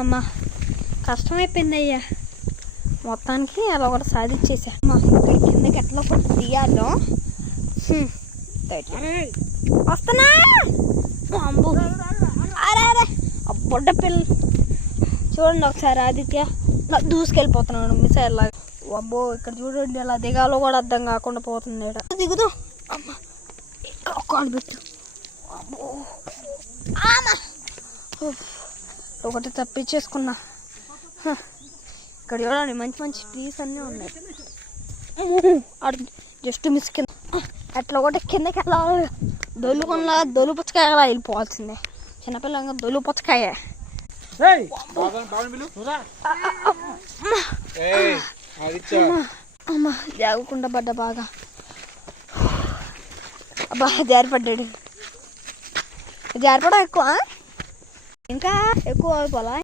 అమ్మా కష్టమైపోయింది అయ్యా, మొత్తానికి అలా ఒకటి సాధించేసా. అమ్మా ఇక్కడ కిందకి ఎట్లా ఒకటి తీయాలో. వస్తున్నా అమ్ము. అరే అరే ఆ బొడ్డ పిల్ల చూడండి ఒకసారి, ఆదిత్య దూసుకెళ్ళిపోతున్నాడు మిసైల్ లాగా. అబ్బో ఇక్కడ చూడండి ఎలా దిగాలో కూడా అర్థం కాకుండా పోతుంది. దిగుదాం అమ్మ, ఇక్కడ కాలు పెట్టు. అబ్బో ఒకటి తప్పించేసుకున్నా. ఇక్కడ చూడండి మంచి మంచి ట్రీస్ అన్నీ ఉన్నాయి. జస్ట్ మిస్ కింద అట్లా ఒకటి కిందకి వెళ్ళాలి. దొల్లుకొనలా దొల్లు పుచ్చకాయ వెళ్ళిపోవాల్సిందే. చిన్నపిల్లగా దొల్లు పుచ్చకాయ. అమ్మ జాగకుండా పడ్డా బాగా. అబ్బా జారిపడ్డాడు. జారిపడం ఎక్కువ, ఇంకా ఎక్కువ అయిపోలా.